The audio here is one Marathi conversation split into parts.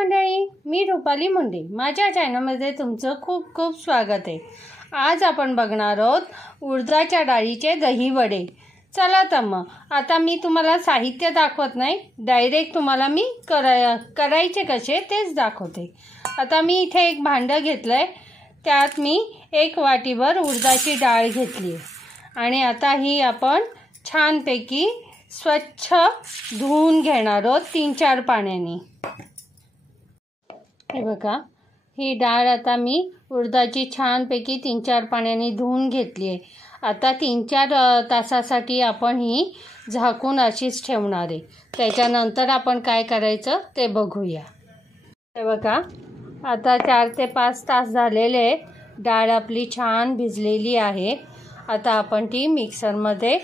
मंडळी, मी रुपाली मुंडे. माझ्या चॅनलमध्ये तुमचं खूप खूप स्वागत आहे. आज आपण बघणार आहोत उडदाच्या डाळीचे दही वडे. चला तर मग आता मी तुम्हाला साहित्य दाखवत नाही, डायरेक्ट तुम्हाला मी करायचे कसे तेच दाखवते. आता मी इथे एक भांडं घेतलं आहे, त्यात मी 1 वाटीभर उडदाची डाळ घेतली आहे आणि आता ही आपण छानपैकी स्वच्छ धुवून घेणार आहोत 3-4 पाण्याने. हे बघा, ही डाळ आता मी उडदाची छानपैकी 3-4 पाण्याने धुवून घेतली आहे. आता 3-4 तासासाठी आपण ही झाकून अशीच ठेवणार आहे. त्याच्यानंतर आपण काय करायचं ते बघूया. हे बघा, आता 4 ते 5 तास झालेले आहेत. डाळ आपली छान भिजलेली आहे. आता आपण ती मिक्सरमध्ये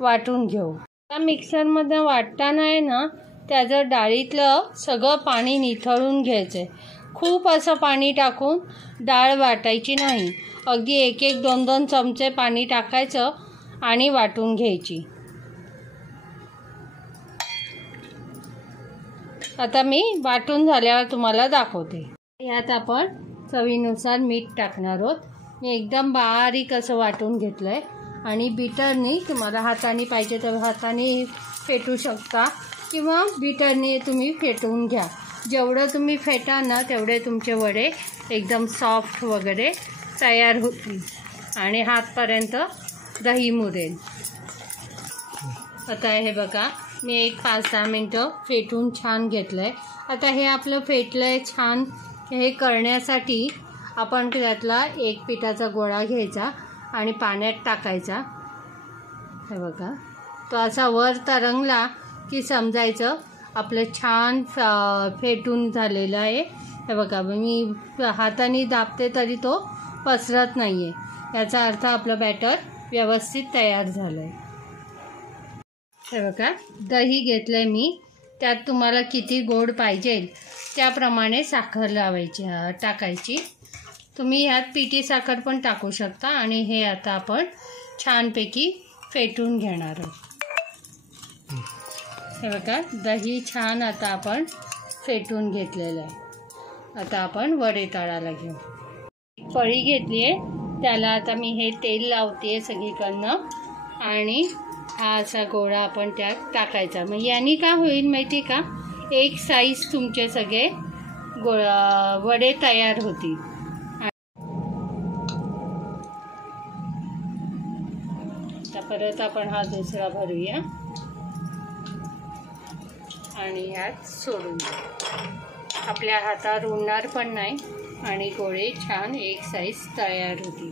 वाटून घेऊ. आता मिक्सरमध्ये वाटताना आहे ना, त्याचं डाळीतलं सगळं पाणी निथळून घ्यायचं आहे. खूप असं पाणी टाकून डाळ वाटायची नाही. अगदी 1-1, 2-2 चमचे पाणी टाकायचं आणि वाटून घ्यायची. आता मी वाटून झाल्यावर तुम्हाला दाखवते. यात आपण चवीनुसार मीठ टाकणार आहोत. मी एकदम बारीक असं वाटून घेतलं आहे आणि बीटरने, तुम्हाला हाताने पाहिजे तर हाताने फेटू शकता किंवा बीटरने तुम्ही फेटून घ्या. जेवढं तुम्ही फेटा ना तेवढे तुमचे वडे एकदम सॉफ्ट वगैरे तयार होतील आणि हातपर्यंत दही मुरेल. आता हे बघा, मी 1-5-10 मिनटं फेटून छान घेतलं आहे. आता हे आपलं फेटलं आहे छान. हे करण्यासाठी आपण त्यातला 1 पिठाचा गोळा घ्यायचा आणि पाण्यात टाकायचा. हे बघा, तो असा वर तरंगला की समजायचं आपलं छान फेटून झालेलं आहे. हे बघा, मी हाताने दाबते तरी तो पसरत नाही आहे. याचा अर्थ आपलं बॅटर व्यवस्थित तयार झालं आहे. हे बघा, दही घेतलं आहे मी. त्यात तुम्हाला किती गोड पाहिजे त्याप्रमाणे साखर टाकायची. तुम्ही ह्यात पिठी साखर पण टाकू शकता आणि हे आता आपण छानपैकी फेटून घेणार आहोत. हे बघा, दही छान आता आपण फेटून घेतलेलं आहे. आता आपण वडे तळायला घेऊ. पळी घेतली आहे, त्याला आता मी हे तेल लावते सगळीकडनं आणि हा असा गोळा आपण त्यात टाकायचा. मग याने काय होईल माहिती का, एक साईज तुमचे सगळे वडे तयार होतील. आता परत आपण हा दुसरा भरूया आणि ह्यात सोडून देऊ. आपल्या हातावर उडणार पण नाही आणि गोळे छान एक साईज तयार होतील.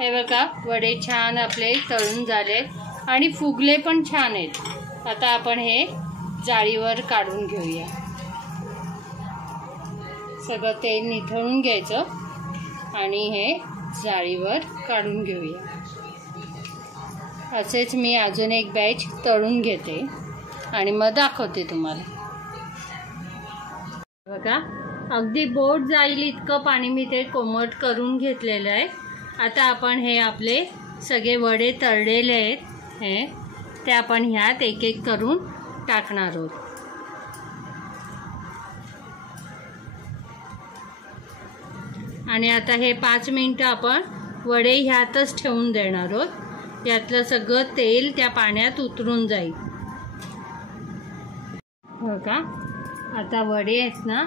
हे बघा, वडे छान आपले तळून झाले आणि फुगले पण छान आहेत. आता आपण हे जाळीवर काढून घेऊया. सगळं तेल निथळून घ्यायचं आणि हे जाळीवर काढून घेऊया. असेच मी अजून एक बॅच तळून घेते आणि मग दाखवते तुम्हाला. बघा, अगदी बोट जाईल इतकं पाणी मी ते कोमट करून घेतलेलं आहे. आता आपण हे आपले सगळे वडे तळलेले आहेत ते आपण ह्यात 1-1 करून टाकणार आहोत. आणि आता हे 5 मिनटं आपण वडे ह्यातच ठेवून देणार आहोत. यातलं सगळं तेल त्या पाण्यात उतरून जाईल. हो का, आता वडे आहेत ना,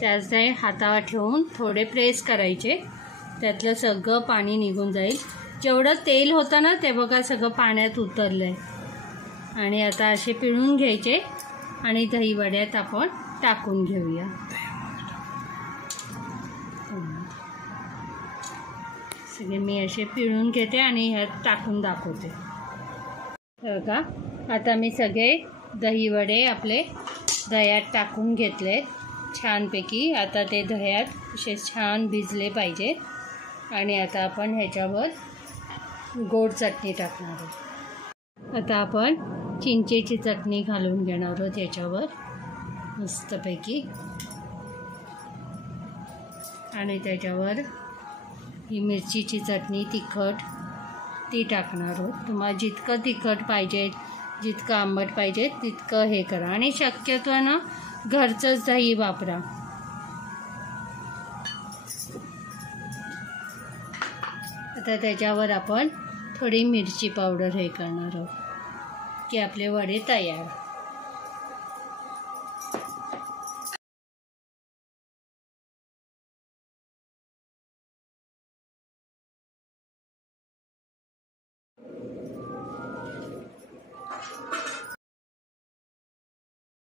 त्याच हातावर ठेवून थोडे प्रेस करायचे. त्यातलं सगळं पाणी निघून जाईल. जेवढं तेल होतं ना ते बघा सगळं पाण्यात उतरलं आहे. आणि आता असे पिळून घ्यायचे आणि दही वड्यात आपण टाकून घेऊया. सगळे मी असे पिळून घेते आणि ह्यात टाकून दाखवते. बघा, आता मी सगळे दही वडे आपले दह्यात टाकून घेतले छानपैकी. आता ते दह्यात असे छान भिजले पाहिजे. आणि आता आपण ह्याच्यावर गोड चटणी टाकणार आहोत. आता आपण चिंचेची चटणी घालून घेणार आहोत याच्यावर मस्तपैकी. आणि त्याच्यावर ही मिरचीची चटणी, तिखट ती टाकणार आहोत. तुम्हाला जितकं तिखट पाहिजे, जितकं आंबट पाहिजे तितकं हे करा आणि शक्यतो ना घरचंच दही वापरा. आता त्याच्यावर आपण थोडी मिरची पावडर हे करणार आहोत की आपले वडे तयार.